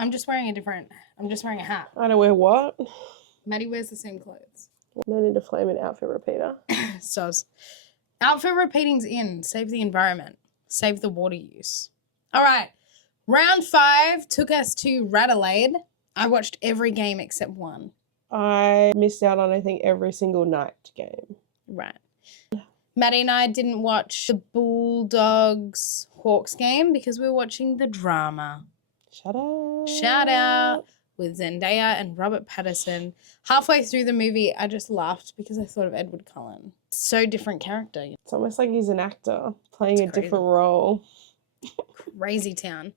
I'm just wearing a hat. I don't wear what? Maddie wears the same clothes. No need to flame an outfit repeater. Soz. Outfit repeating's in. Save the environment. Save the water use. All right. Round 5 took us to Radelaide. I watched every game except one. I missed out on, I think, every single night game. Right. Maddie and I didn't watch the Bulldogs Hawks game because we were watching the drama. Shout out with Zendaya and Robert Pattinson. Halfway through the movie, I just laughed because I thought of Edward Cullen. So different character. It's almost like he's an actor playing It's a crazy. different role. Crazy town.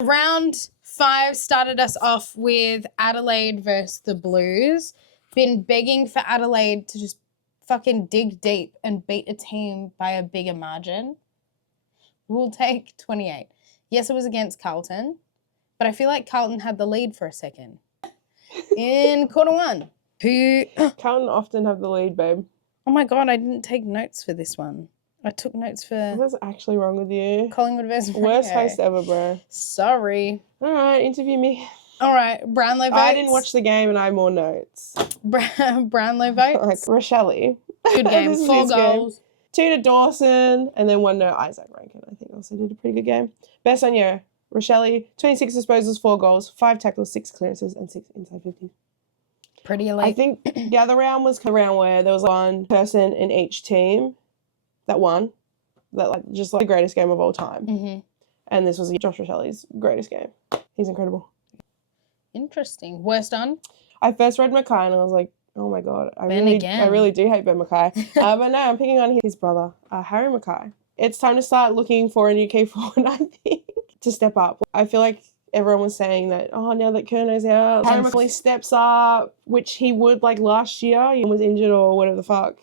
Round 5 started us off with Adelaide versus the Blues. Been begging for Adelaide to just fucking dig deep and beat a team by a bigger margin. We'll take 28. Yes, it was against Carlton, but I feel like Carlton had the lead for a second. In quarter 1. Carlton often have the lead, babe. Oh my God, I didn't take notes for this one. I took notes for What's actually wrong with you? Collingwood versus Worst Freo. host ever, bro. Sorry. All right, interview me. All right, Brownlow votes. I didn't watch the game and I have more notes. Brownlow votes. Like Rochelle. Good game. This is 4 his game. goals. 2 to Dawson, and then 1 to Isaac Rankin. I think also did a pretty good game. Best on year, Rochelle, 26 disposals, 4 goals, 5 tackles, 6 clearances, and 6 inside 50. Pretty elite. I think the other round was a round where there was one person in each team that won. That just the greatest game of all time. Mm-hmm. And this was Josh Rochelle's greatest game. He's incredible. Interesting. Worst on? I first read Mackay and I was like, oh my God, I Ben really again. do hate Ben Mackay. But no, I'm picking on his brother, Harry Mackay. It's time to start looking for a new key forward, I think, to step up. I feel like everyone was saying that, oh, now that Kerno's out, Harry Mackay steps up, which he would like last year. He was injured or whatever the fuck.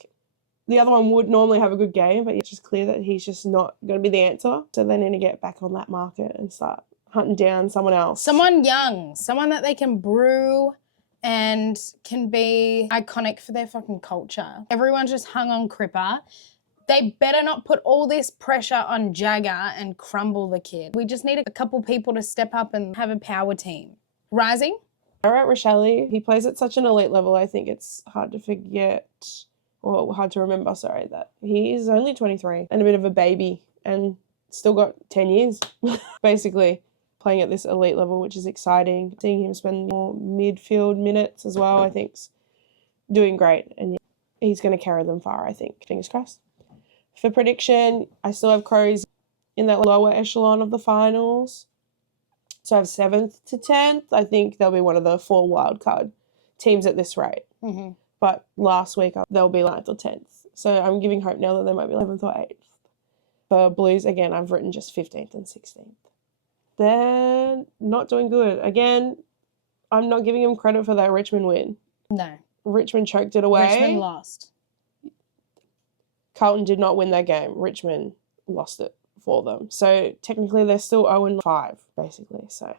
The other one would normally have a good game, but it's just clear that he's just not going to be the answer. So they need to get back on that market and start hunting down someone else. Someone young. Someone that they can brew and can be iconic for their fucking culture. Everyone's just hung on Cripper. They better not put all this pressure on Jagger and crumble the kid. We just need a couple people to step up and have a power team. Rising? All right, Rochelle. He plays at such an elite level. I think it's hard to forget, or hard to remember, sorry, that he is only 23 and a bit of a baby and still got 10 years, basically, playing at this elite level, which is exciting. Seeing him spend more midfield minutes as well, I think's doing great. And he's going to carry them far, I think. Fingers crossed. For prediction, I still have Crows in that lower echelon of the finals. So I have 7th to 10th. I think they'll be one of the 4 wildcard teams at this rate. Mm-hmm. But last week, they'll be 9th or 10th. So I'm giving hope now that they might be 11th or 8th. For Blues, again, I've written just 15th and 16th. They're not doing good. Again, I'm not giving them credit for that Richmond win. No. Richmond choked it away. Richmond lost. Carlton did not win that game. Richmond lost it for them. So technically they're still 0-5, basically. So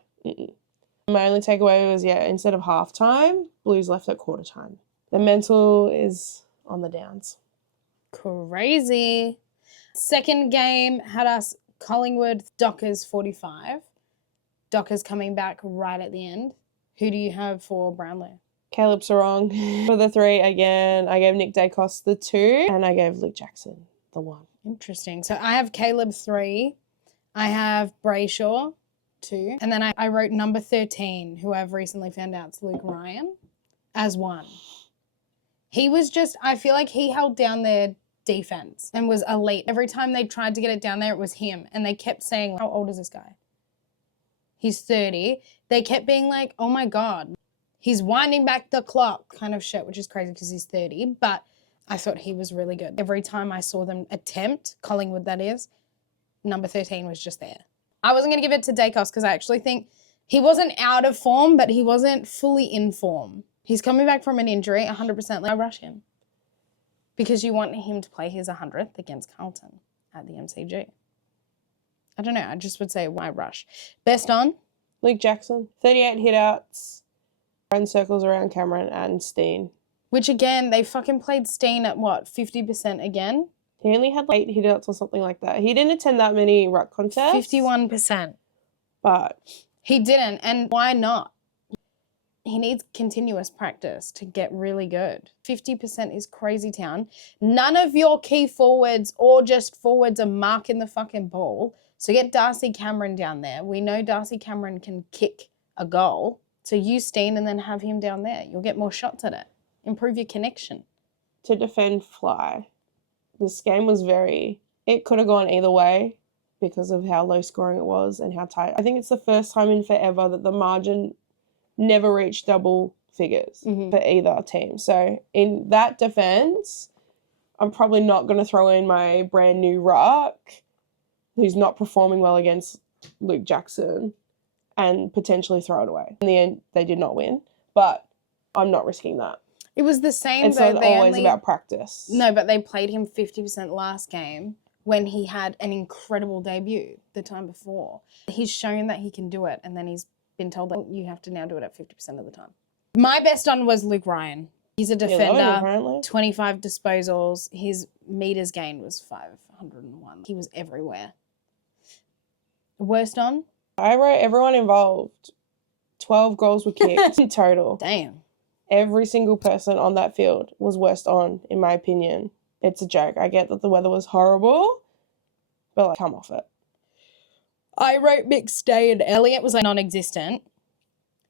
my only takeaway was, instead of halftime, Blues left at quarter time. The mental is on the downs. Crazy. Second game had us Collingwood, Dockers 45. Dockers coming back right at the end. Who do you have for Brownlow? Caleb Sarong for the 3 again. I gave Nick Dacos the 2 and I gave Luke Jackson the 1. Interesting. So I have Caleb 3. I have Brayshaw 2. And then I wrote number 13, who I've recently found out is Luke Ryan, as 1. He was just, I feel like he held down their defense and was elite. Every time they tried to get it down there, it was him. And they kept saying, how old is this guy? He's 30. They kept being like, oh my God, he's winding back the clock kind of shit, which is crazy because he's 30. But I thought he was really good. Every time I saw them attempt, Collingwood that is, number 13 was just there. I wasn't going to give it to Dacos because I actually think he wasn't out of form, but he wasn't fully in form. He's coming back from an injury, 100%. I rush him because you want him to play his 100th against Carlton at the MCG. I don't know. I just would say why rush. Best on? Luke Jackson, 38 hitouts, run circles around Cameron and Steen. Which again, they fucking played Steen at what, 50% again? He only had 8 hitouts or something like that. He didn't attend that many ruck contests. 51%. But He didn't, and why not? He needs continuous practice to get really good. 50% is crazy town. None of your key forwards or just forwards are marking the fucking ball. So get Darcy Cameron down there. We know Darcy Cameron can kick a goal. So use Steen and then have him down there. You'll get more shots at it. Improve your connection. To defend Fly, this game was it could have gone either way because of how low scoring it was and how tight. I think it's the first time in forever that the margin never reached double figures for either team. So in that defense, I'm probably not going to throw in my brand new ruck who's not performing well against Luke Jackson and potentially throw it away. In the end, they did not win, but I'm not risking that. It was the same. It's not always about practice. No, but they played him 50% last game when he had an incredible debut the time before. He's shown that he can do it, and then he's been told that you have to now do it at 50% of the time. My best on was Luke Ryan. He's a defender, 25 disposals. His meters gained was 501. He was everywhere. Worst on? I wrote everyone involved. 12 goals were kicked in total. Damn. Every single person on that field was worst on, in my opinion. It's a joke. I get that the weather was horrible, but come off it. I wrote McStay and Elliot was non-existent,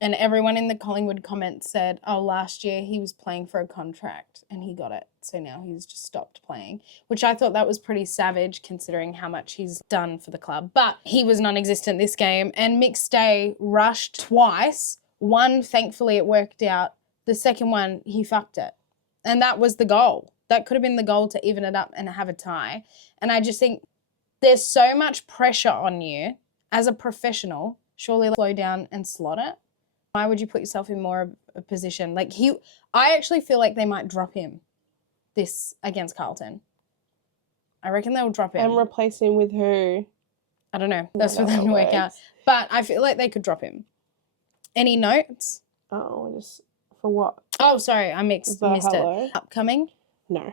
and everyone in the Collingwood comments said, oh, last year he was playing for a contract and he got it, so now he's just stopped playing, which I thought that was pretty savage considering how much he's done for the club. But he was non-existent this game, and McStay rushed twice. One, thankfully, it worked out. The second one, he fucked it, and that was the goal. That could have been the goal to even it up and have a tie, and I just think there's so much pressure on you as a professional. Surely slow down and slot it. Why would you put yourself in more of a position? I actually feel like they might drop him this against Carlton. I reckon they'll drop him. And replace him with who? I don't know. That's for them to work out. But I feel like they could drop him. Any notes? Oh, just for what? Oh, sorry. I missed it. Upcoming? No.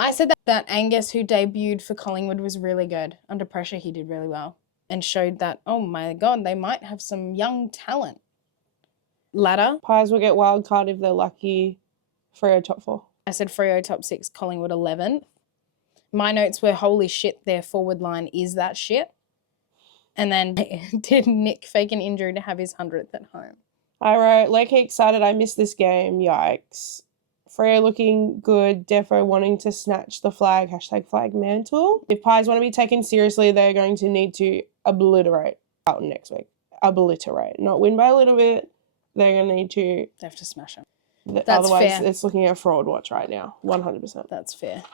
I said that Angus, who debuted for Collingwood, was really good. Under pressure, he did really well and showed that, oh my God, they might have some young talent. Ladder. Pies will get wild card if they're lucky. Freo top 4. I said Freo top 6, Collingwood 11th. My notes were, holy shit, their forward line is that shit. And then did Nick fake an injury to have his 100th at home? I wrote, low-key excited, I missed this game, yikes. Freo looking good, Defo wanting to snatch the flag, #flag mantle. If Pies want to be taken seriously, they're going to need to obliterate Carlton next week. Obliterate. Not win by a little bit. They're going to need to... They have to smash them. Otherwise, fair. It's looking at fraud watch right now. 100%. That's fair.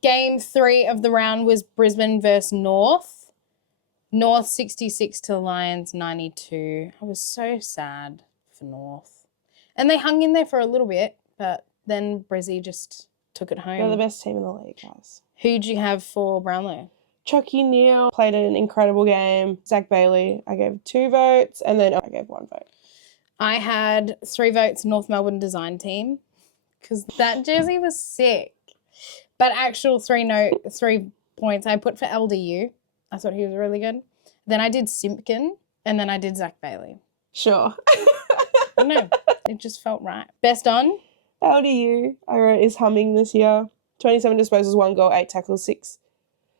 Game 3 of the round was Brisbane versus North. North 66 to Lions 92. I was so sad for North. And they hung in there for a little bit, but then Brizzy just took it home. They're the best team in the league, guys. Who'd you have for Brownlow? Chucky Neal played an incredible game. Zach Bailey, I gave 2 votes, and then I gave 1 vote. I had 3 votes, North Melbourne design team, because that jersey was sick. But actual 3 points I put for LDU. I thought he was really good. Then I did Simpkin, and then I did Zach Bailey. Sure. I don't know. It just felt right. Best on? LDU, I wrote, is humming this year. 27 disposals, 1 goal, 8 tackles, 6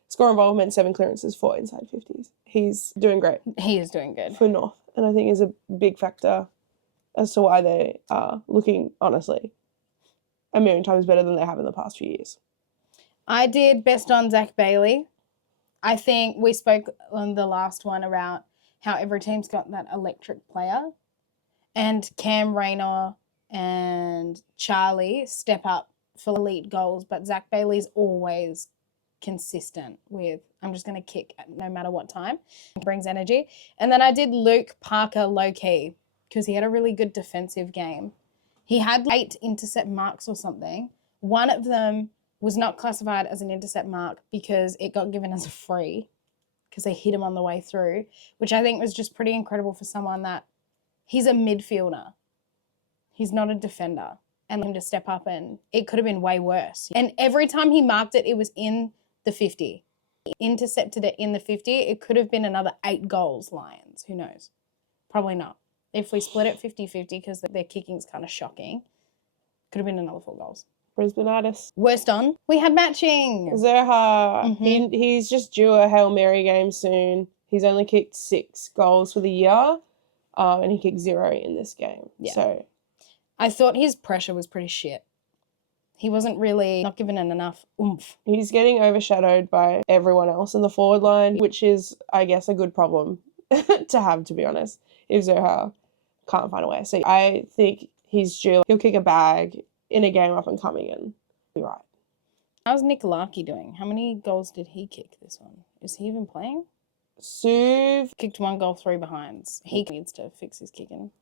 score involvement, 7 clearances, 4 inside 50s. He's doing great. He is doing good. For North. And I think is a big factor as to why they are looking, honestly, a million times better than they have in the past few years. I did best on Zach Bailey. I think we spoke on the last one about how every team's got that electric player. And Cam Rayner and Charlie step up for elite goals, but Zach Bailey's always consistent with, I'm just going to kick no matter what time. It brings energy. And then I did Luke Parker low-key because he had a really good defensive game. He had 8 intercept marks or something. One of them was not classified as an intercept mark because it got given as a free because they hit him on the way through, which I think was just pretty incredible for someone that he's a midfielder. He's not a defender. And him to step up, and it could have been way worse. And every time he marked it, it was in the 50. He intercepted it in the 50. It could have been another 8 goals, Lions. Who knows? Probably not. If we split it 50-50 because their kicking's kind of shocking, could have been another 4 goals. Brisbaneitis. Worst on, we had matching. Zerha. Mhm. He's just due a Hail Mary game soon. He's only kicked 6 goals for the year, and he kicked 0 in this game. Yeah. So I thought his pressure was pretty shit. He wasn't really not given it enough oomph. he's getting overshadowed by everyone else in the forward line, which is, I guess, a good problem to have, to be honest, if Zerha can't find a way. So I think he's due. He'll kick a bag in a game up and coming and be right. How's Nick Larkey doing? How many goals did he kick this one? Is he even playing? Suv, Kicked 1 goal, 3 behinds. He needs to fix his kicking.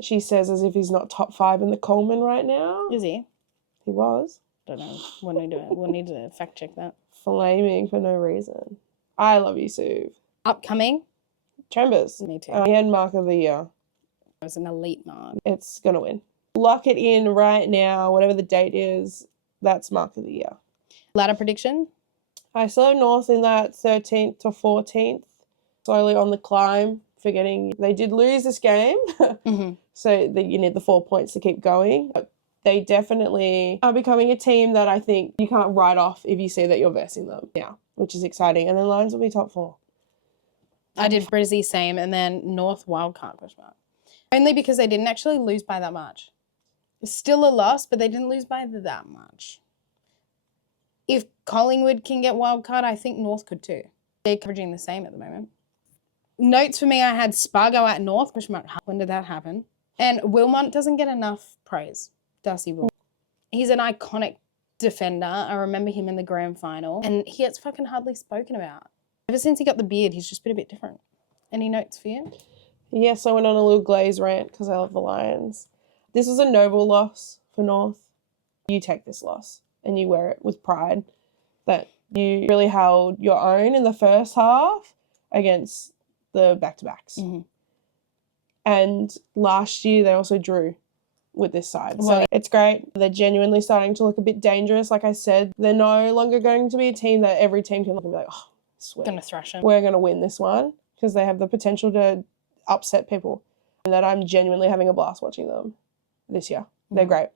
she says as if he's not top 5 in the Coleman right now. Is he? He was. Don't know. We'll need to fact check that. Flaming for no reason. I love you, Suv. Upcoming? Chambers. Me too. He had mark of the year. It was an elite mark. It's going to win. Lock it in right now, whatever the date is. That's mark of the year. Ladder prediction? I still have North in that 13th to 14th. Slowly on the climb, forgetting they did lose this game. Mm-hmm. So you need the 4 points to keep going. But they definitely are becoming a team that I think you can't write off if you see that you're versing them. Yeah, which is exciting. And then Lions will be top 4. I did Brizzy same, and then North wildcard question mark. Only because they didn't actually lose by that much. It's still a loss, but they didn't lose by that much. If Collingwood can get wildcard, I think North could too. They're averaging the same at the moment. Notes for me, I had Spargo at North question mark. When did that happen? And Wilmot doesn't get enough praise. Darcy Wilmot. He's an iconic defender. I remember him in the grand final, and he gets fucking hardly spoken about. Ever since he got the beard, he's just been a bit different. Any notes for you? Yes, I went on a little Glaze rant because I love the Lions. This was a noble loss for North. You take this loss and you wear it with pride that you really held your own in the first half against the back-to-backs. Mm-hmm. And last year they also drew with this side. Well, so it's great. They're genuinely starting to look a bit dangerous. Like I said, they're no longer going to be a team that every team can look and be like, oh, sweet. Gonna thrash him. We're going to win this one because they have the potential to upset people. And that I'm genuinely having a blast watching them this year. They're great.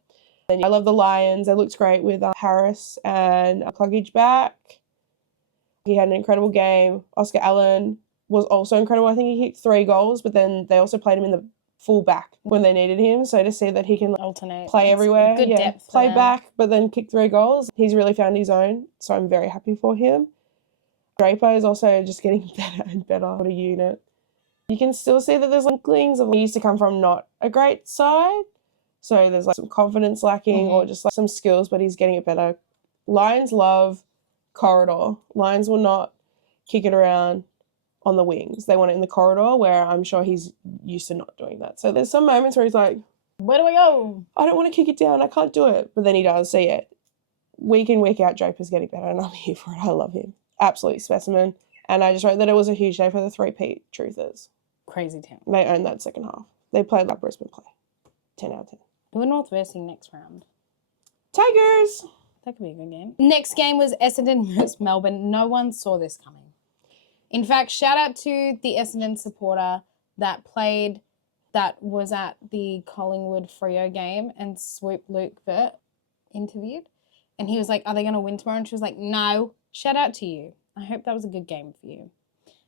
And I love the Lions. They looked great with Harris and Cloggage back. He had an incredible game. Oscar Allen was also incredible. I think he kicked 3 goals, but then they also played him in the full back when they needed him. So to see that he can Alternate. play everywhere, Good depth. play back, but then kick 3 goals, he's really found his own. So I'm very happy for him. Draper is also just getting better and better. What a unit. You can still see that there's inklings of he used to come from not a great side. So there's like some confidence lacking or just like some skills, but he's getting it better. Lions love corridor. Lions will not kick it around on the wings. They want it in the corridor where I'm sure he's used to not doing that. So there's some moments where he's like, where do I go? I don't want to kick it down. I can't do it. But then he does. So yeah, week in, week out, Draper's getting better and I'm here for it. I love him. Absolute specimen. And I just wrote that it was a huge day for the 3-peat Truthers. Crazy town. They owned that second half. They played like Brisbane play. 10 out of 10. We're North versing next round. Tigers! That could be a good game. Next game was Essendon versus Melbourne. No one saw this coming. In fact, shout out to the Essendon supporter that was at the Collingwood Freo game and Swoop Luke Burt interviewed. And he was like, are they going to win tomorrow? And she was like, no. Shout out to you. I hope that was a good game for you.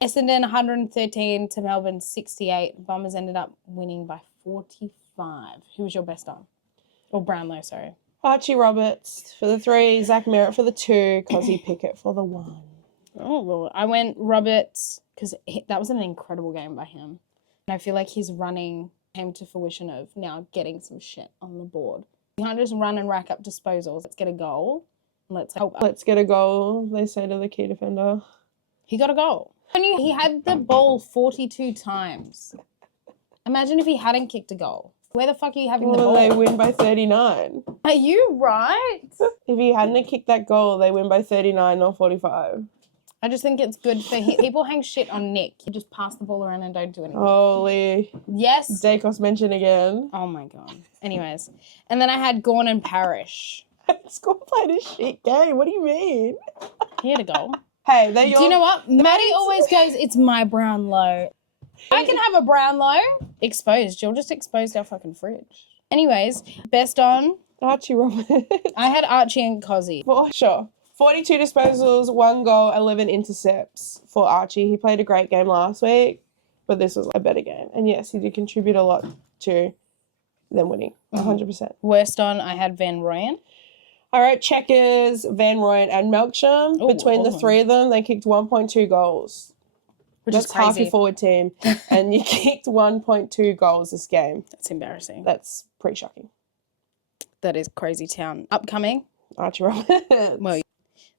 Essendon 113 to Melbourne 68. Bombers ended up winning by 45. Who was your best on? Or Brownlow, sorry. Archie Roberts for the 3, Zach Merritt for the 2, Cozzy Pickett for the 1. Oh, well, I went Roberts because that was an incredible game by him. And I feel like his running came to fruition of now getting some shit on the board. You can't just run and rack up disposals. Let's get a goal. Let's help. Let's get a goal, they say to the key defender. He got a goal. He had the ball 42 times. Imagine if he hadn't kicked a goal. Where the fuck are you having the ball? They win by 39. Are you right? If he hadn't kicked that goal, they win by 39 or 45. I just think it's good for people hang shit on Nick. You just pass the ball around and don't do anything. Holy. Yes. Dacos mention again. Oh my God. Anyways. And then I had Gawn and Parrish. Score played a shit game. What do you mean? He had a goal. Hey, they're your... Do you know what? Maddie always goes, it's my Brownlow. I can have a Brownlow. Exposed. Jill just exposed our fucking fridge. Anyways, best on. Archie Roberts. I had Archie and Cozzy. For sure. 42 disposals, 1 goal, 11 intercepts for Archie. He played a great game last week, but this was a better game. And yes, he did contribute a lot to them winning. 100%. Worst on, I had Van Rooyen. All right, Checkers, Van Rooyen, and Melksham. Ooh, Between the three of them, they kicked 1.2 goals. Which That's is crazy. half your forward team. And you kicked 1.2 goals this game. That's embarrassing. That's pretty shocking. That is crazy town. Upcoming. Archie Roberts. Well,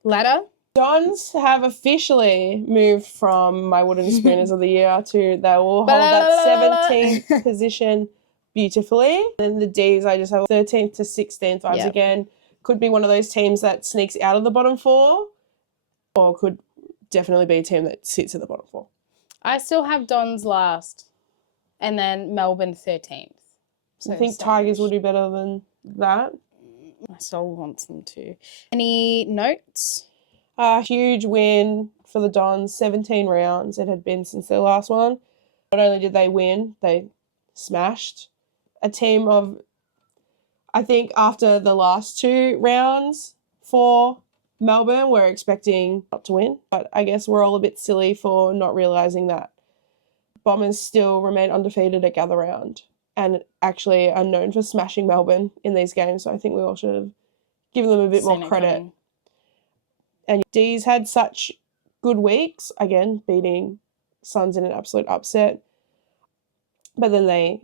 ladder. Dons have officially moved from my wooden spooners of the year to they will hold that 17th position beautifully. And the Ds, I just have 13th to 16th vibes again. Could be one of those teams that sneaks out of the bottom 4 or could definitely be a team that sits in the bottom 4. I still have Dons last and then Melbourne 13th. So I think Tigers would be better than that. My soul wants them to. Any notes? A huge win for the Dons, 17 rounds it had been since their last one. Not only did they win, they smashed a team of, I think after the last 2 rounds for Melbourne, we're expecting not to win. But I guess we're all a bit silly for not realising that Bombers still remain undefeated at Gather Round and actually are known for smashing Melbourne in these games. So I think we all should have given them a bit more credit. And D's had such good weeks, again, beating Suns in an absolute upset. But then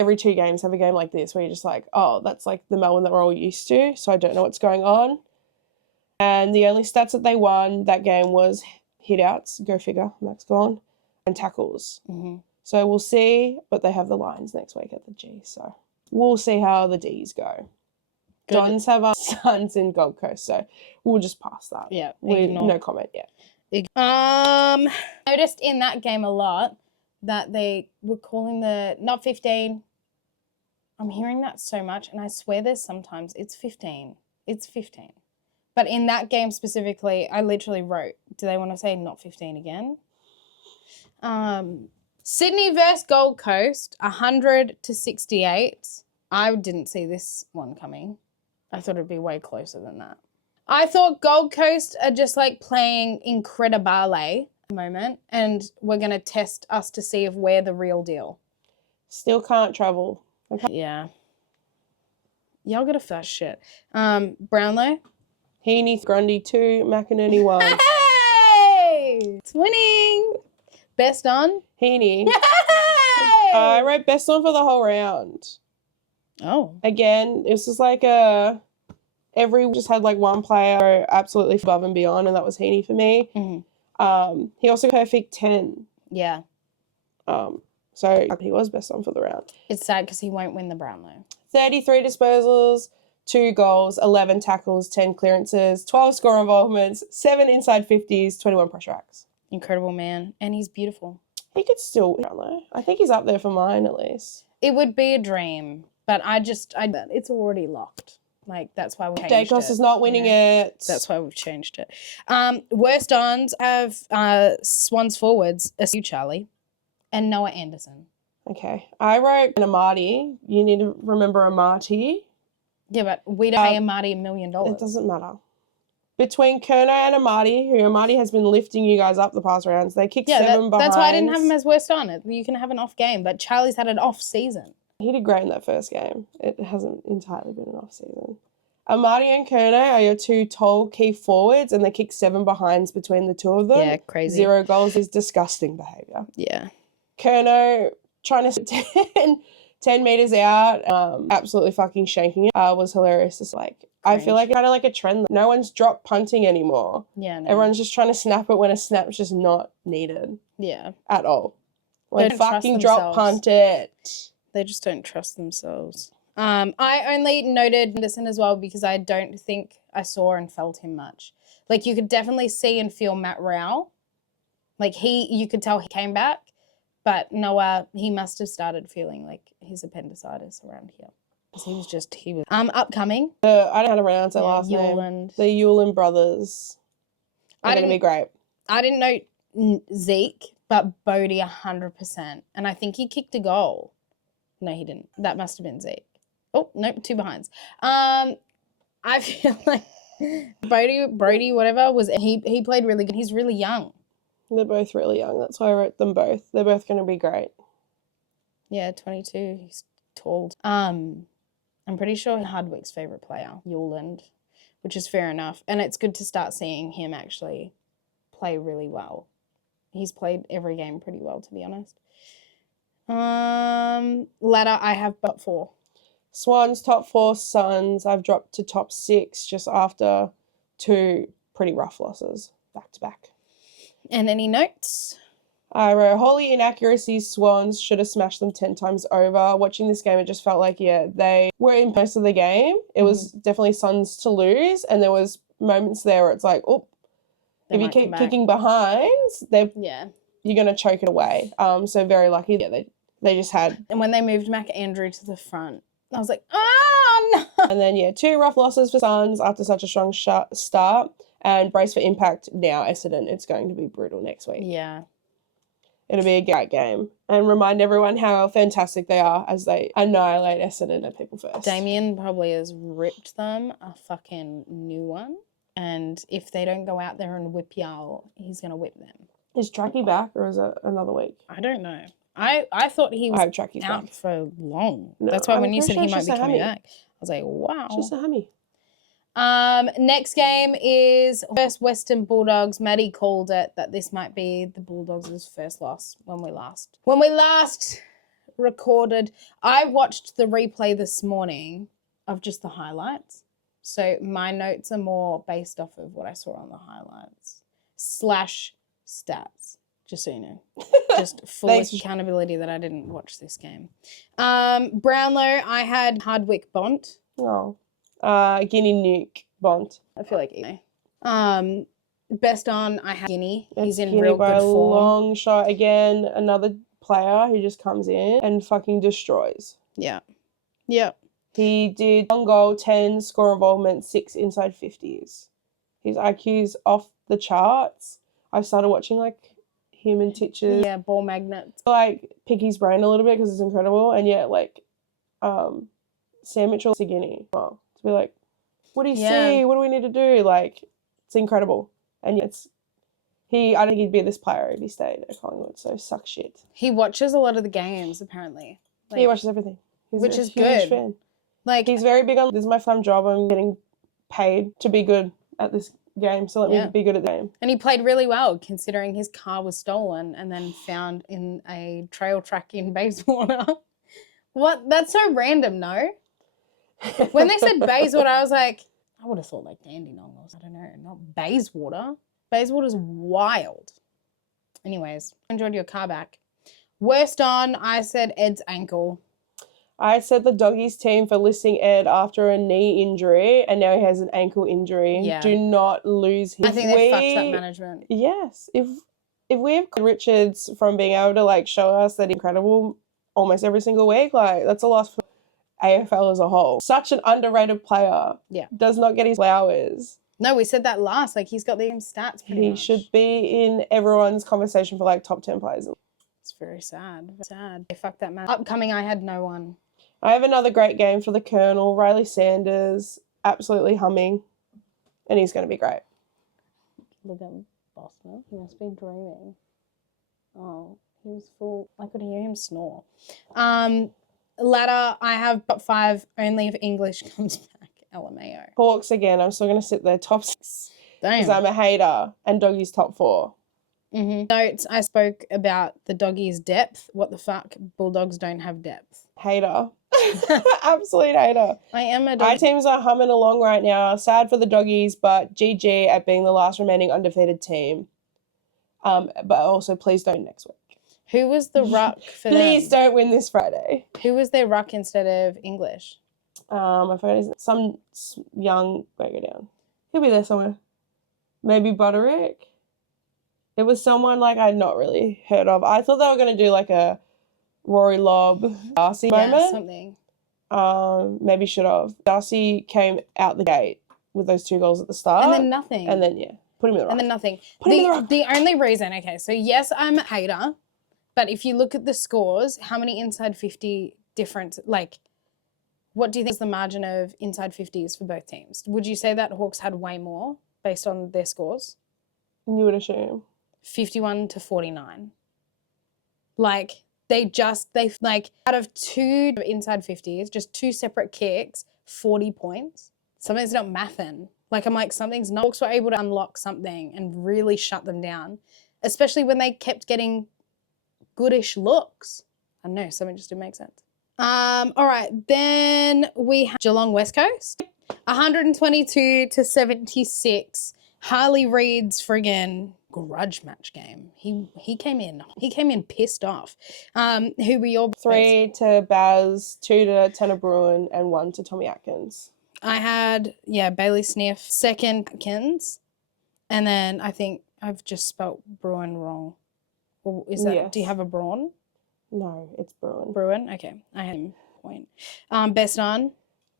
every 2 games have a game like this where you're just like, oh, that's like the Melbourne that we're all used to, so I don't know what's going on. And the only stats that they won that game was hit-outs, go figure, Max gone, and tackles. Mm-hmm. So we'll see, but they have the Lions next week at the G, so we'll see how the Ds go. Good. Dons have our Suns in Gold Coast, so we'll just pass that. Yeah. No comment yet. Noticed in that game a lot that they were calling the not 15. I'm hearing that so much, and I swear there's sometimes it's 15. It's 15. But in that game specifically, I literally wrote, do they want to say not 15 again? Sydney versus Gold Coast, 100-68. I didn't see this one coming. I thought it'd be way closer than that. I thought Gold Coast are just like playing incredible at the moment, and we're going to test us to see if we're the real deal. Still can't travel. Okay. Yeah. Y'all got a fast shit. Brownlow? Heaney, Grundy 2, McInerney 1. Hey! It's winning. Best on? Heaney. Yay! I wrote best on for the whole round. Oh. Again, this was like just had like one player absolutely above and beyond, and that was Heaney for me. Mm-hmm. He also perfect 10. Yeah. So he was best on for the round. It's sad because he won't win the Brownlow. 33 disposals, 2 goals, 11 tackles, 10 clearances, 12 score involvements, 7 inside 50s, 21 pressure acts. Incredible man. And he's beautiful. He could still, I don't know. I think he's up there for mine at least. It would be a dream, but it's already locked. Like, that's why we changed it. Dacos is not winning it. That's why we've changed it. Worst ons have Swans forwards, you, Charlie, and Noah Anderson. Okay. I wrote an Amati. You need to remember Amati. Yeah, but we don't pay Amati $1 million. It doesn't matter. Between Kerno and Amati, who Amati has been lifting you guys up the past rounds, they kicked 7 behind. That's why I didn't have him as worst on it. You can have an off game, but Charlie's had an off season. He did great in that first game. It hasn't entirely been an off season. Amati and Kerno are your 2 tall key forwards, and they kicked 7 behinds between the 2 of them. Yeah, crazy. 0 goals is disgusting behaviour. Yeah. Kerno trying to 10 metres out, absolutely fucking shanking it, was hilarious. It's like, I feel like it's kind of like a trend. No one's drop punting anymore. Yeah, no. Everyone's just trying to snap it when a snap's just not needed. Yeah. At all. Like, They don't fucking trust drop punt it. They just don't trust themselves. I only noted Anderson as well because I don't think I saw and felt him much. Like, you could definitely see and feel Matt Rowell. Like, you could tell he came back, but Noah, he must have started feeling like his appendicitis around here. Because he was upcoming. I don't know how to pronounce their last name. The Yulin brothers are going to be great. I didn't know Zeke, But Bodie 100%. And I think he kicked a goal. No, he didn't. That must have been Zeke. Oh, nope, 2 behinds. I feel like Brody, whatever, he played really good. He's really young. They're both really young. That's why I wrote them both. They're both going to be great. Yeah, 22. He's tall. I'm pretty sure Hardwick's favourite player, Yuland, which is fair enough. And it's good to start seeing him actually play really well. He's played every game pretty well, to be honest. Ladder, I have but 4. Swans, top 4. Suns, I've dropped to top 6 just after 2 pretty rough losses back to back. And any notes? I wrote, wholly inaccuracies, Swans should have smashed them 10 times over. Watching this game, it just felt like, they were in most of the game. It was definitely Suns to lose, and there was moments there where it's like, oh, if you keep kicking behind, you're going to choke it away. So very lucky. Yeah, they just had. And when they moved Andrew to the front, I was like, oh, no. And then, 2 rough losses for Suns after such a strong start. And brace for impact now, Essendon. It's going to be brutal next week. Yeah. It'll be a great game. And remind everyone how fantastic they are as they annihilate Essendon at People First. Damien probably has ripped them a fucking new one. And if they don't go out there and whip y'all, he's going to whip them. Is Tracky back or is it another week? I don't know. I thought he was out back for long. No, that's why I'm when you said pretty he sure might be it's a coming hammy. back, I was like, wow. It's just a hammy. Next game is first Western Bulldogs. Maddie called it that this might be the Bulldogs' first loss when we last recorded. I watched the replay this morning of just the highlights. So my notes are more based off of what I saw on the highlights / stats. Just so you know. Just full accountability that I didn't watch this game. Brownlow, I had Hardwick Bont. Oh. Guinea Nuke Bont. I feel like best on, I had Guinea. He's in Guinea real by good a form. long shot again. Another player who just comes in and fucking destroys. Yeah. He did 1 goal, 10 score involvement, 6 inside 50s. His IQ's off the charts. I've started watching him and Titches. Yeah, ball magnets. Pick his brain a little bit because it's incredible. And yet Sam Mitchell to Guinea. Well, to be like, what do you see? What do we need to do? It's incredible. And yet I don't think he'd be this player if he stayed at Collingwood, so suck shit. He watches a lot of the games, apparently. He watches everything. Which is good. Fan. He's very big on, this is my fun job. I'm getting paid to be good at this game, so let me be good at the game. And he played really well, considering his car was stolen and then found in a trail track in Bayswater. What? That's so random, no? When they said Bayswater, I was like, I would have thought Dandenong or I don't know, not Bayswater. Bayswater's wild. Anyways, enjoyed your car back. Worst on, I said Ed's ankle. I said the Doggies team for listing Ed after a knee injury, and now he has an ankle injury. Yeah. Do not lose him. I think they fucked up management. Yes. If we have Richards from being able to show us that incredible almost every single week, that's a loss for AFL as a whole. Such an underrated player. Yeah. Does not get his flowers. No, we said that last. He's got the same stats pretty much. He should be in everyone's conversation for top 10 players. It's very sad. They fucked that man. Upcoming, I had no one. I have another great game for the Colonel. Riley Sanders, absolutely humming. And he's going to be great. Look at Boston. He must be dreaming. Oh, he was full. I could hear him snore. Ladder, I have but 5. Only if English comes back. LMAO. Hawks again. I'm still going to sit there top 6. Damn. Because I'm a hater. And Doggies top 4. Mm-hmm. Notes, I spoke about the Doggies' depth. What the fuck? Bulldogs don't have depth. Hater. Absolute hater. I am a dog. Our teams are humming along right now. Sad for the Doggies, but GG at being the last remaining undefeated team. But also, please don't next week. Who was the ruck for Please them? don't win this Friday. Who was their ruck instead of English? I forgot his name. Some young... Wait, go down. He'll be there somewhere. Maybe Butterick? It was someone I'd not really heard of. I thought they were going to do a Rory Lobb Darcy moment. Something. Maybe should have. Darcy came out the gate with those 2 goals at the start. And then nothing. And then, Put him in the and rock. then nothing. Put him in the rock. The only reason, okay, so yes, I'm a hater, but if you look at the scores, how many inside 50 different, like, what do you think is the margin of inside 50s for both teams? Would you say that Hawks had way more based on their scores? You would assume. 51 to 49. Like, they out of two inside 50s, just two separate kicks, 40 points. Something's not mathing. Like, I'm like, something's not. Hawks were able to unlock something and really shut them down, especially when they kept getting goodish looks. I don't know, something just didn't make sense. All right, then we have Geelong West Coast, 122 to 76. Harley Reid's friggin' grudge match game. He came in pissed off. Who were your 3 to Baz, 2 to Tanner Bruin, and 1 to Tommy Atkins. I had Bailey Sniff, second Atkins, and then I think I've just spelt Bruin wrong. Or is that? Yes. Do you have a Braun? No, it's Bruin. Bruin. Okay, I had him point. Best on.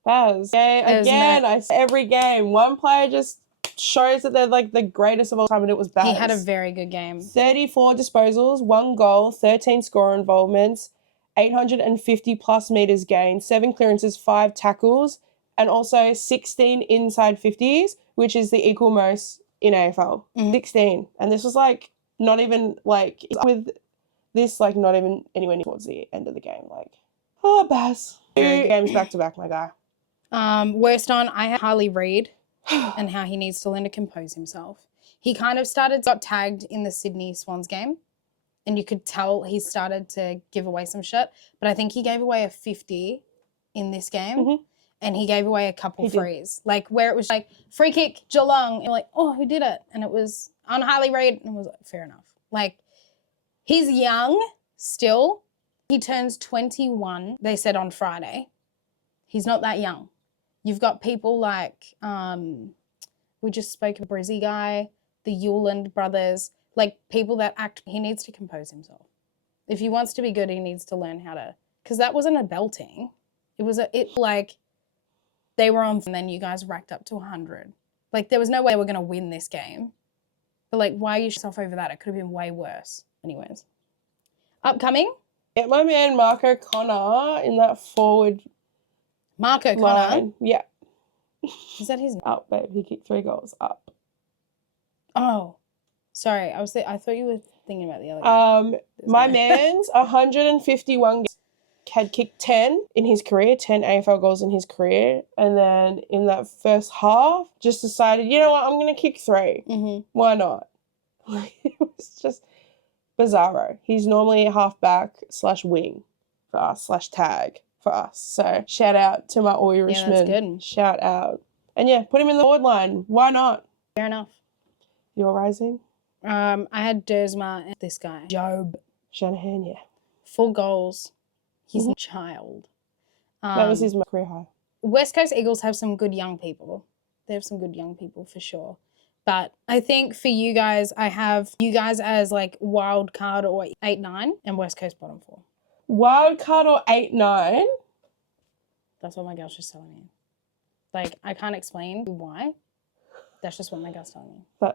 Baz. Yeah, again, every game, one player just shows that they're like the greatest of all time, and it was Baz. He had a very good game. 34 disposals, 1 goal, 13 score involvements, 850 plus meters gained, 7 clearances, 5 tackles, and also 16 inside 50s, which is the equal most in AFL. 16. And this was like not even like with this, like not even anywhere near towards the end of the game. Like, oh, Baz. 2 games back to back, my guy. Worst on, I had Harley Reid and how he needs to learn to compose himself. He kind of got tagged in the Sydney Swans game, and you could tell he started to give away some shit. But I think he gave away a 50 in this game, and he gave away a couple frees, like where it was like free kick Geelong, and you're like, oh, who did it? And it was on Harley Reid, and it was like, fair enough. Like, he's young still. He turns 21. They said on Friday. He's not that young. You've got people like, we just spoke of a Brizzy guy, the Yuland brothers, like people that act, he needs to compose himself. If he wants to be good, he needs to learn how to, because that wasn't a belting. It was like they were on, and then you guys racked up to 100. Like, there was no way they were going to win this game. But like, why are you yourself over that? It could have been way worse. Anyways. Upcoming. Get my man Marco Connor in that forward Marco Connor. line. Yeah. Is that his name? Up, babe. He kicked 3 goals. Up. Oh. Sorry. I thought you were thinking about the other guy. My man's 151 games. Had kicked 10 in his career, 10 AFL goals in his career. And then in that first half, just decided, you know what, I'm going to kick 3. Why not? It was just bizarro. He's normally a halfback / wing for us / tag for us. So shout out to my Irishman. Yeah, that's good. Shout out. And yeah, put him in the forward line. Why not? Fair enough. You're rising? I had Dersma and this guy, Job. Shanahan, yeah. 4 goals. He's a child. That was his career high. West Coast Eagles have some good young people. They have some good young people for sure. But I think for you guys, I have you guys as like wild card or 8-9 and West Coast bottom 4. Wild card or 8-9? That's what my girl's just telling me. Like, I can't explain why. That's just what my girl's telling me.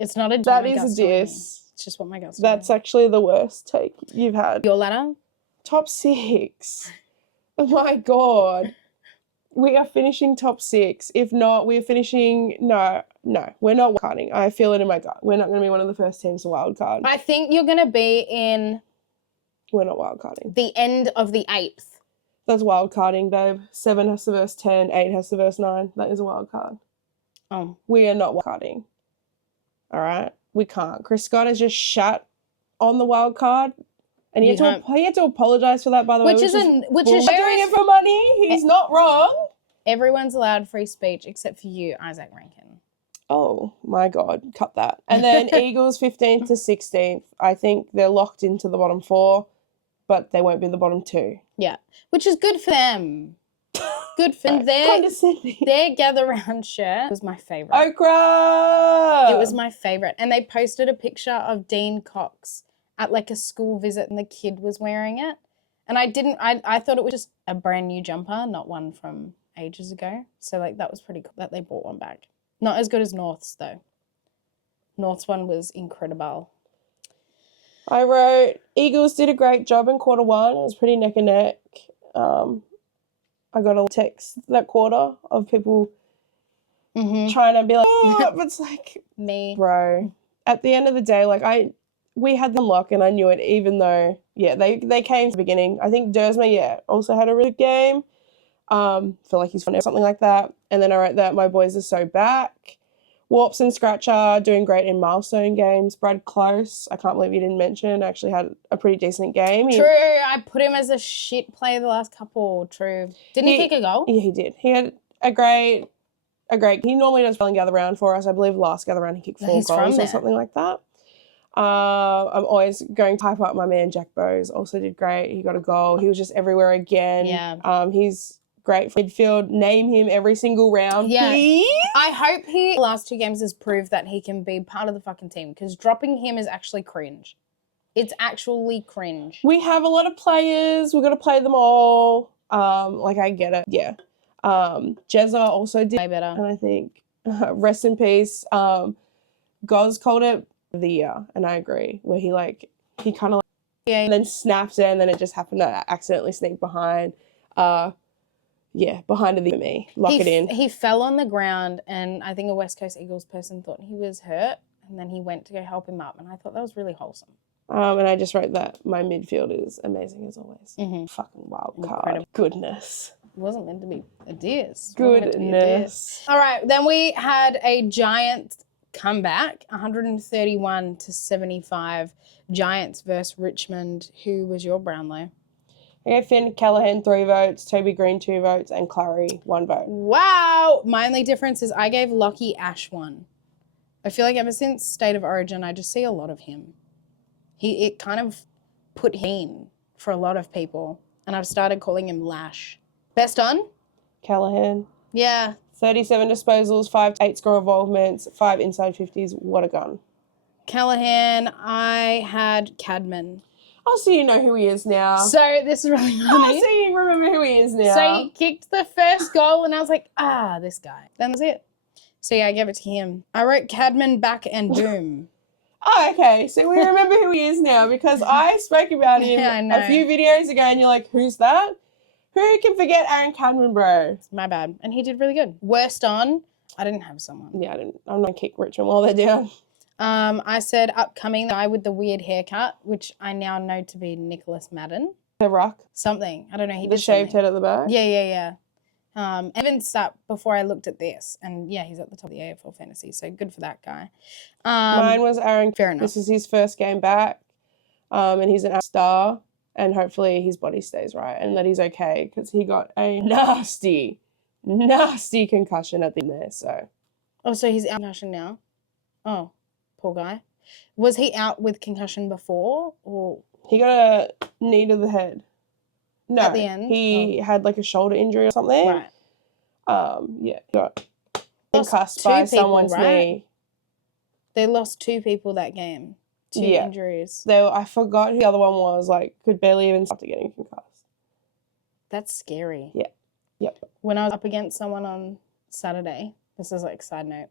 It's not a diss. That is a diss. It's just what my girl's telling me. That's actually the worst take you've had. Your ladder? Top 6. Oh my God. We are finishing top 6. If not, we're finishing... No, we're not wildcarding. I feel it in my gut. We're not going to be one of the first teams to wildcard. I think you're going to be in... We're not wildcarding. The end of the 8th. That's wildcarding, babe. 7 has to verse 10, 8 has to verse 9. That is a wildcard. Oh. We are not wildcarding. All right? We can't. Chris Scott has just shut on the wildcard. And he had to apologise for that, by the way. Which is doing it for money. He's not wrong. Everyone's allowed free speech except for you, Isaac Rankin. Oh, my God. Cut that. And then Eagles 15th to 16th. I think they're locked into the bottom 4, but they won't be the bottom 2. Yeah, which is good for them. Good for them. Their gather round shirt was my favourite. Okra! It was my favourite. And they posted a picture of Dean Cox at like a school visit and the kid was wearing it. And I thought it was just a brand new jumper, not one from ages ago. So like that was pretty cool that they brought one back. Not as good as North's though. North's one was incredible. I wrote, Eagles did a great job in quarter one. It was pretty neck and neck. I got a text that quarter of people trying to be like, oh, but it's like, Me. bro, at the end of the day, like we had the lock and I knew it, even though, yeah, they came to the beginning. I think Dersma, yeah, also had a really good game. Feel like he's fun or something like that. And then I wrote that my boys are so back. Warps and Scratcher doing great in milestone games. Brad Close, I can't believe you didn't mention, actually had a pretty decent game. True, I put him as a shit player the last couple. True. Didn't he kick a goal? Yeah, he did. He had a great. He normally does well gather round for us. I believe last gather round he kicked 4 goals or something like that. I'm always going to hype up my man Jack Bowes. Also did great. He got a goal. He was just everywhere again. Yeah. He's great for midfield. Name him every single round, please. I hope the last 2 games has proved that he can be part of the fucking team, because dropping him is actually cringe. It's actually cringe. We have a lot of players. We've got to play them all. Like, I get it. Yeah. Jezza also did Way better. and I think rest in peace. Goz called it the year, and I agree. Where he kind of and then snapped it, and then it just happened to accidentally sneak behind. Behind the me. Lock it in. He fell on the ground, and I think a West Coast Eagles person thought he was hurt, and then he went to go help him up, and I thought that was really wholesome. And I just wrote that my midfield is amazing as always. Mm-hmm. Fucking wild card. Incredible. Goodness. It wasn't meant to be a diss. Goodness. All right, then we had a Giants comeback, 131-75. Giants versus Richmond. Who was your Brownlow? I gave Finn Callahan 3 votes, Toby Green 2 votes, and Clary 1 vote. Wow. My only difference is I gave Lockie Ash 1. I feel like ever since State of Origin, I just see a lot of him. It kind of put him in for a lot of people, and I've started calling him Lash. Best on? Callahan. Yeah. 37 disposals, 5 8-score involvements, 5 inside 50s. What a gun. Callahan, I had Cadman. Oh, so you know who he is now. So this is really funny. Oh, so you remember who he is now. So he kicked the first goal, and I was like, this guy. Then that's it. So yeah, I gave it to him. I wrote Cadman back and Doom. Oh, okay. So we remember who he is now, because I spoke about him a few videos ago, and you're like, who's that? Who can forget Aaron Cadman, bro? My bad. And he did really good. Worst on, I didn't have someone. Yeah, I'm not kick Richmond while they're down. I said upcoming, the guy with the weird haircut, which I now know to be Nicholas Madden. The Ruck. Something. I don't know. He the did shaved something. head at the back. Yeah. Evan Stupp before I looked at this, and yeah, he's at the top of the AFL fantasy, so good for that guy. Mine was Aaron. Fair enough. This is his first game back, and he's an star, and hopefully his body stays right and that he's okay, because he got a nasty concussion at the end there. So. Oh, so he's out with concussion now? Oh, poor guy. Was he out with concussion before, or he got a knee to the head? No, at the end? He had like a shoulder injury or something. Right. Yeah, he got concussed by someone's knee. They lost 2 people that game. 2 injuries. I forgot who the other one was. Like, could barely even stop getting concussed. That's scary. Yeah. Yep. When I was up against someone on Saturday, this is like side note.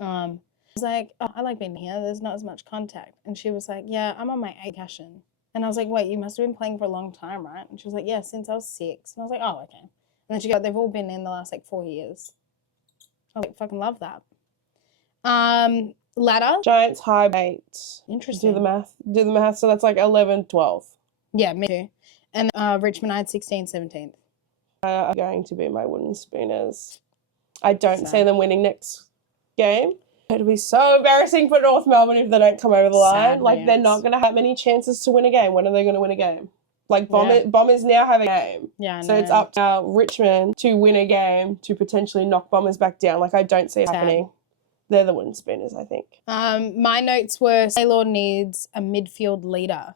I was like, oh, I like being here. There's not as much contact. And she was like, yeah, I'm on my 8th concussion. And I was like, wait, you must have been playing for a long time, right? And she was like, yeah, since I was 6. And I was like, oh, okay. And then she goes, they've all been in the last 4 years. I was like, fucking love that. Ladder. Giants high 8. Interesting. Do the math. So that's like 11, 12. Yeah, me too. And Richmond, I had 16, 17th. Are going to be my wooden spooners. I don't see them winning next game. It'll be so embarrassing for North Melbourne if they don't come over the line. Like, they're not going to have many chances to win a game. When are they going to win a game? Like, Bombers now have a game. Yeah, I know. So it's up to Richmond to win a game to potentially knock Bombers back down. Like, I don't see it happening. They're the wooden spooners, I think. My notes were Taylor needs a midfield leader.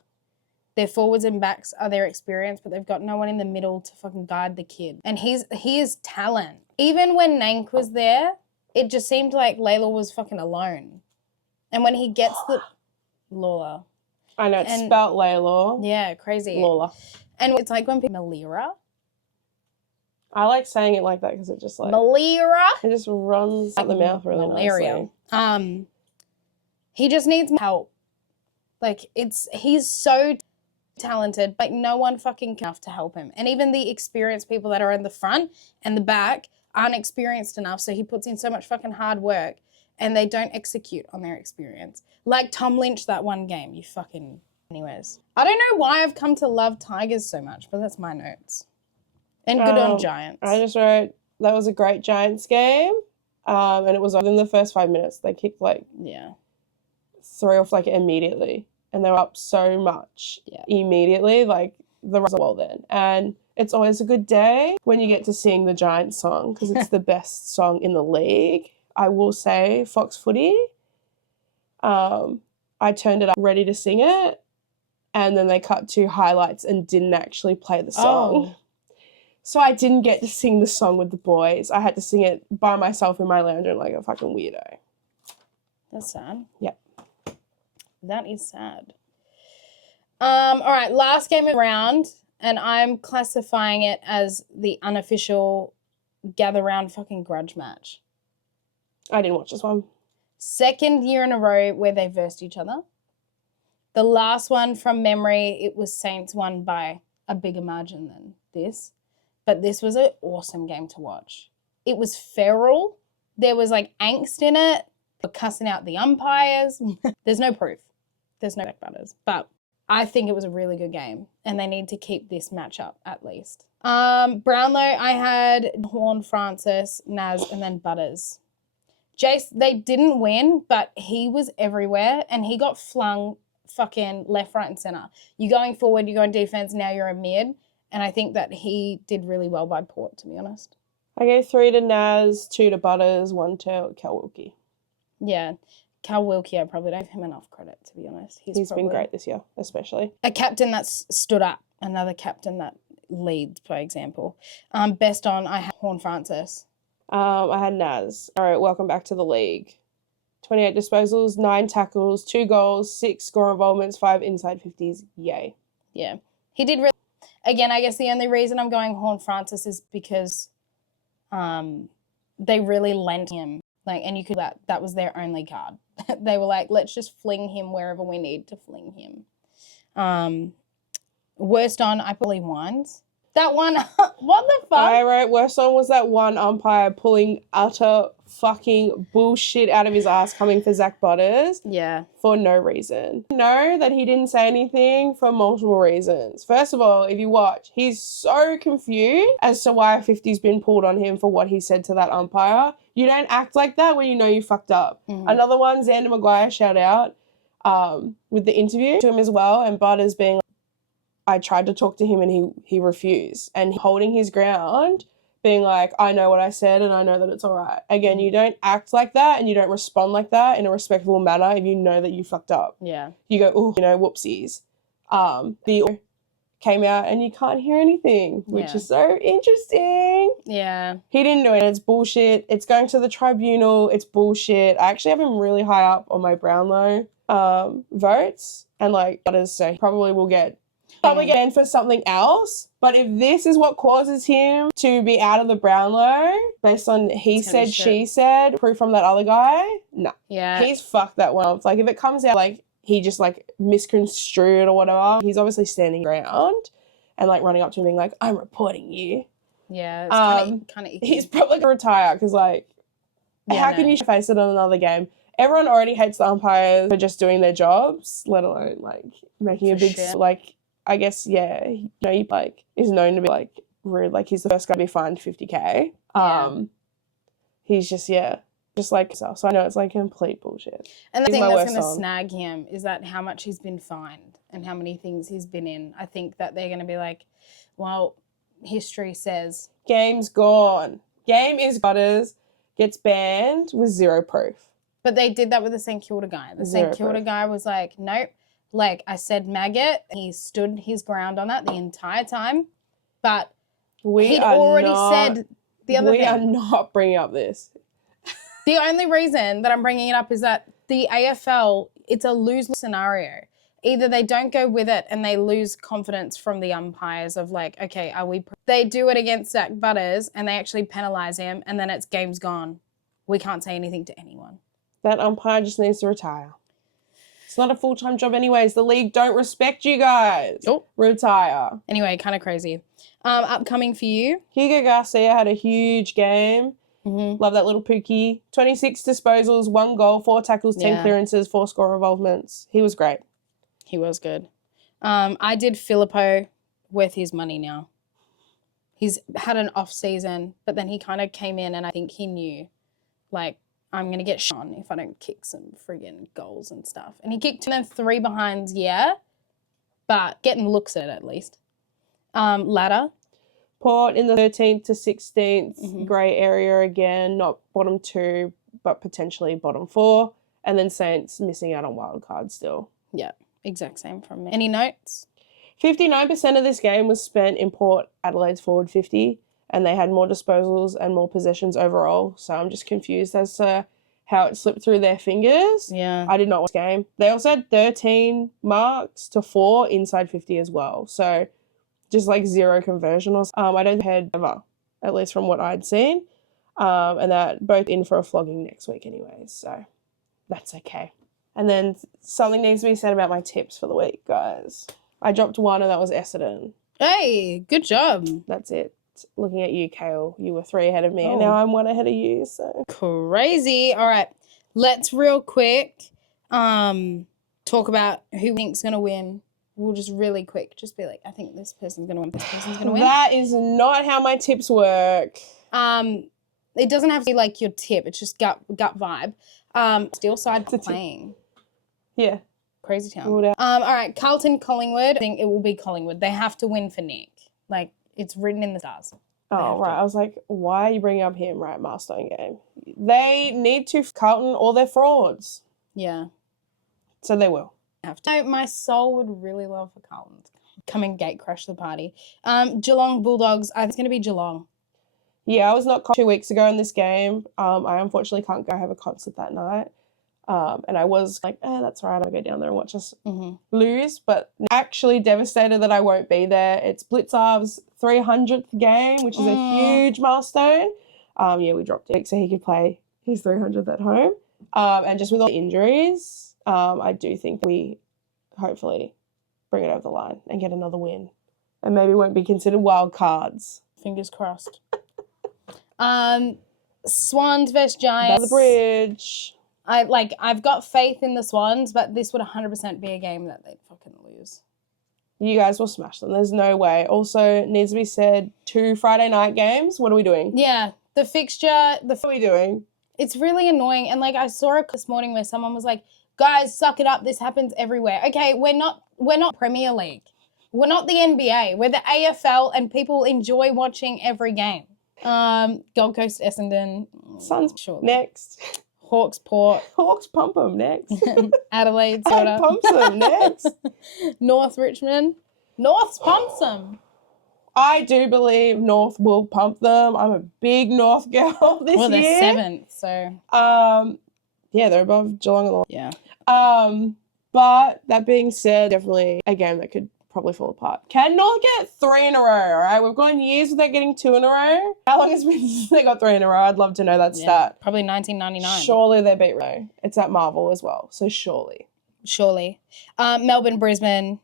Their forwards and backs are their experience, but they've got no one in the middle to fucking guide the kid. And he is talent. Even when Nank was there, it just seemed like Layla was fucking alone. And when he gets Lawler. I know, it's spelt Layla. Yeah, crazy. Lawler. And it's like when people Malira. I like saying it like that because it just like... Malira? It just runs out the mouth really nicely. He just needs help. Like, he's so talented, but no one fucking enough to help him. And even the experienced people that are in the front and the back aren't experienced enough, so he puts in so much fucking hard work and they don't execute on their experience. Like Tom Lynch that one game, you fucking... Anyways. I don't know why I've come to love Tigers so much, but that's my notes. And good on Giants. I just wrote, that was a great Giants game. And it was within the first 5 minutes. They kicked like 3 off like immediately. And they were up so much immediately. Like the rest of the world then. And it's always a good day when you get to sing the Giants song because it's the best song in the league. I will say Fox Footy. I turned it up ready to sing it. And then they cut to highlights and didn't actually play the song. So I didn't get to sing the song with the boys. I had to sing it by myself in my lounge room like a fucking weirdo. That's sad. Yep. That is sad. All right, last game around, and I'm classifying it as the unofficial gather round fucking grudge match. I didn't watch this one. Second year in a row where they versed each other. The last one from memory, it was Saints won by a bigger margin than this. But this was an awesome game to watch. It was feral. There was like angst in it. We're cussing out the umpires. There's no proof. There's no backbutters. But I think it was a really good game. And they need to keep this matchup at least. Brownlow, I had Horn, Francis, Naz, and then Butters. Jace, they didn't win, but he was everywhere. And he got flung fucking left, right, and center. You're going forward, you're going defense, now you're a mid. And I think that he did really well by Port, to be honest. I gave 3 to Naz, 2 to Butters, 1 to Cal Wilkie. Yeah. Cal Wilkie, I probably don't give him enough credit, to be honest. He's been great this year, especially. A captain that's stood up, another captain that leads, for example. Best on, I had Horn Francis. I had Naz. All right, welcome back to the league. 28 disposals, 9 tackles, 2 goals, 6 score involvements, 5 inside 50s. Yay. Yeah. He did really... Again, I guess the only reason I'm going Horn Francis is because they really lent him. Like, and you could... That was their only card. They were like, let's just fling him wherever we need to fling him. Worst on, I believe Wines. That one, what the fuck? I wrote worst on was that one umpire pulling utter fucking bullshit out of his ass coming for Zach Butters. Yeah. For no reason. Know that he didn't say anything for multiple reasons. First of all, if you watch, he's so confused as to why a 50's been pulled on him for what he said to that umpire. You don't act like that when you know you fucked up. Mm-hmm. Another one, Xander Maguire, shout out, with the interview to him as well, and Butters being like, I tried to talk to him and he refused. And holding his ground, being like, I know what I said and I know that it's all right. Again, you don't act like that and you don't respond like that in a respectful manner if you know that you fucked up. Yeah. You go, oh, whoopsies. The came out and you can't hear anything, which is so interesting. Yeah. He didn't do it. It's bullshit. It's going to the tribunal. It's bullshit. I actually have him really high up on my Brownlow votes. And like, so probably will get banned for something else. But if this is what causes him to be out of the Brownlow, based on he said, she said, proof from that other guy, no. Yeah. He's fucked that one up. Like, if it comes out like he just like misconstrued or whatever, he's obviously standing around and like running up to him being like, I'm reporting you. Yeah, it's kind of icky. He's probably going to retire because like, how can you face it on another game? Everyone already hates the umpires for just doing their jobs, let alone like making a big, like, I guess, yeah, he like is known to be like rude. Like he's the first guy to be fined $50,000. He's just like so I know it's like complete bullshit. And the thing that's going to snag him is that how much he's been fined and how many things he's been in. I think that they're going to be like, well, history says game's gone. Game is Butters gets banned with zero proof. But they did that with the St Kilda guy. The St Kilda guy was like, nope. Like I said, maggot. He stood his ground on that the entire time. But he'd already said the other thing. We are not bringing up this. The only reason that I'm bringing it up is that the AFL, it's a lose-lose scenario. Either they don't go with it and they lose confidence from the umpires of like, okay, are we... They do it against Zach Butters and they actually penalise him and then it's game's gone. We can't say anything to anyone. That umpire just needs to retire. It's not a full-time job anyways. The league don't respect you guys. Oh. Retire. Anyway, kind of crazy. Upcoming for you. Hugo Garcia had a huge game. Mm-hmm. Love that little Pookie. 26 disposals, 1 goal, 4 tackles, 10 clearances, 4 score involvements. He was great. He was good. I did Filippo worth his money now. He's had an off season, but then he kind of came in and I think he knew, like, I'm going to get shot if I don't kick some friggin' goals and stuff. And he kicked 2 and 3 behinds, yeah, but getting looks at least. Ladder. Port in the 13th to 16th, grey area again, not bottom 2, but potentially bottom 4. And then Saints missing out on wild cards still. Yeah, exact same from me. Any notes? 59% of this game was spent in Port Adelaide's forward 50, and they had more disposals and more possessions overall. So I'm just confused as to how it slipped through their fingers. Yeah. I did not watch the game. They also had 13 marks to 4 inside 50 as well. So just like 0 conversion. I don't had ever, at least from what I'd seen. And that both in for a flogging next week anyways. So that's okay. And then something needs to be said about my tips for the week, guys. I dropped 1 and that was Essendon. Hey, good job. That's it. Looking at you, Kale, you were 3 ahead of me, and Oh. now I'm 1 ahead of you. So Crazy. All right. Let's real quick talk about who we think's going to win. We'll just really quick just be like, I think this person's going to win, this person's going to win. that is not how my tips work. It doesn't have to be like your tip. It's just gut vibe. Steel side playing. Yeah. Crazy town. Ruled out. All right. Carlton, Collingwood. I think it will be Collingwood. They have to win for Nick. Like, it's written in the stars. Oh, right. I was like, why are you bringing up him? Right, milestone game. They need to Carlton or they're frauds. Yeah. So they will. Have to. So my soul would really love for Carlton to come and gate crush the party. Geelong Bulldogs. I think it's going to be Geelong. Yeah, I was not 2 weeks ago in this game. I unfortunately can't go. I have a concert that night. And I was like, that's all right. I'll go down there and watch us lose. But actually devastated that I won't be there. It's Blitzarv's 300th game, which is a huge milestone. Yeah, we dropped it so he could play his 300th at home. And just with all the injuries, I do think we hopefully bring it over the line and get another win. And maybe won't be considered wild cards. Fingers crossed. Swans versus Giants. By the bridge. I've got faith in the Swans, but this would 100% be a game that they'd fucking lose. You guys will smash them. There's no way. Also, needs to be said, 2 Friday night games. What are we doing? Yeah, the fixture. What are we doing? It's really annoying. And like I saw it this morning where someone was like, "Guys, suck it up. This happens everywhere." Okay, we're not Premier League. We're not the NBA. We're the AFL, and people enjoy watching every game. Gold Coast, Essendon. Suns Surely. next. Hawks, Port. Hawks pump them next. Adelaide, I sort of. pumps them next. North Richmond. North's pumps them. I do believe North will pump them. I'm a big North girl this Well, they're year. 7th, so. Yeah, they're above Geelong and all. Yeah. But that being said, definitely a game that could probably fall apart. Can North get 3 in a row, all right? We've gone years without getting 2 in a row. How long has it been since they got 3 in a row? I'd love to know that stat. Probably 1999. Surely they beat Rio. It's at Marvel as well, so surely. Surely. Melbourne, Brisbane.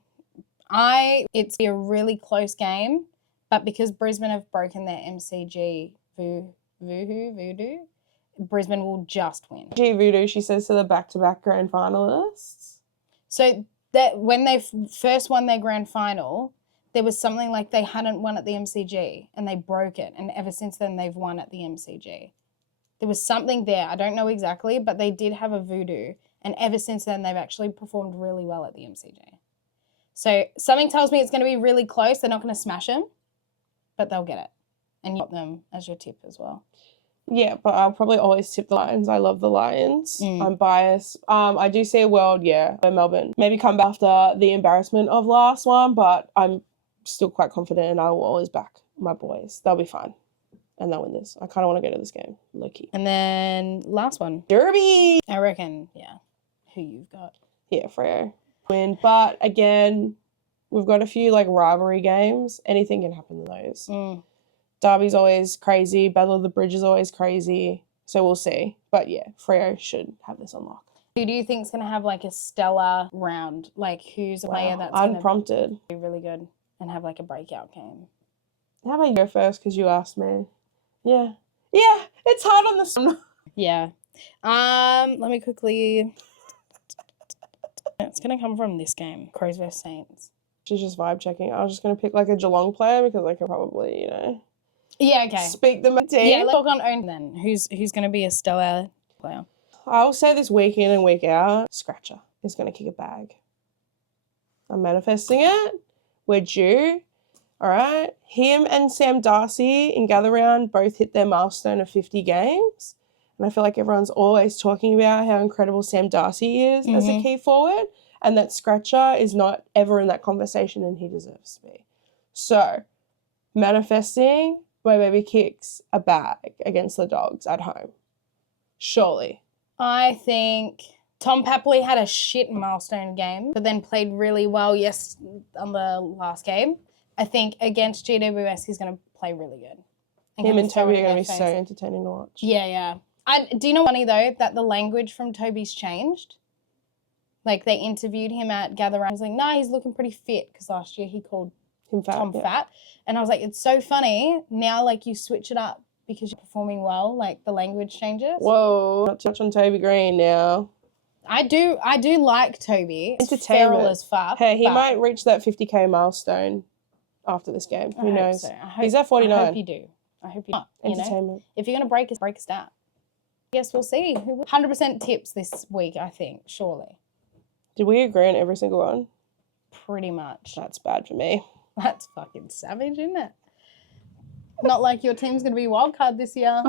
It's a really close game, but because Brisbane have broken their MCG voodoo, Brisbane will just win. Gee, Voodoo, she says to the back-to-back grand finalists. So that when they first won their grand final, there was something like they hadn't won at the MCG and they broke it. And ever since then, they've won at the MCG. There was something there. I don't know exactly, but they did have a voodoo. And ever since then, they've actually performed really well at the MCG. So something tells me it's going to be really close. They're not going to smash them, but they'll get it. And you got them as your tip as well. Yeah, but I'll probably always tip the Lions. I love the Lions. I'm biased. I do see a world, for Melbourne. Maybe come back after the embarrassment of last one, but I'm still quite confident and I will always back my boys. They'll be fine. And they'll win this. I kind of want to go to this game, low-key. And then last one. Derby! I reckon, who you've got. Yeah, Freo. Win. But again, we've got a few rivalry games. Anything can happen in those. Derby's always crazy. Battle of the Bridge is always crazy. So we'll see. But yeah, Freo should have this on lock. Who do you think's going to have like a stellar round? Like who's a player that's going to unprompted. be really good and have like a breakout game? How about you go first because you asked me? Yeah. Yeah, it's hard on the... Yeah. Let me quickly... It's going to come from this game, Crows vs Saints. She's just vibe checking. I was just going to pick like a Geelong player because I could probably, Yeah, okay. speak them a team. Yeah, let's talk on own then. Who's going to be a stellar player? I'll say this week in and week out, Scratcher is going to kick a bag. I'm manifesting it. We're due. All right. Him and Sam Darcy in Gather Round both hit their milestone of 50 games. And I feel like everyone's always talking about how incredible Sam Darcy is as a key forward and that Scratcher is not ever in that conversation and he deserves to be. So, manifesting, my baby kicks a bag against the Dogs at home. Surely. I think Tom Papley had a shit milestone game, but then played really well on the last game. I think against GWS, he's going to play really good. Him and Toby are going to be so entertaining to watch. Yeah. Do you know funny though that the language from Toby's changed? Like they interviewed him at Gather Round. He's like, nah, he's looking pretty fit because last year he called him fat, Tom fat. And I was like, it's so funny. Now like you switch it up because you're performing well, like the language changes. Whoa, not too much on Toby Green now. I do like Toby. It's entertainment. feral as fuck. Hey, he might reach that 50k milestone after this game. Who knows? So. He's at 49. I hope you do. I hope you do. Entertainment. If you're going to break a stat. Guess we'll see. 100% tips this week, I think, surely. Did we agree on every single one? Pretty much. That's bad for me. That's fucking savage, isn't it? Not like your team's going to be wildcard this year.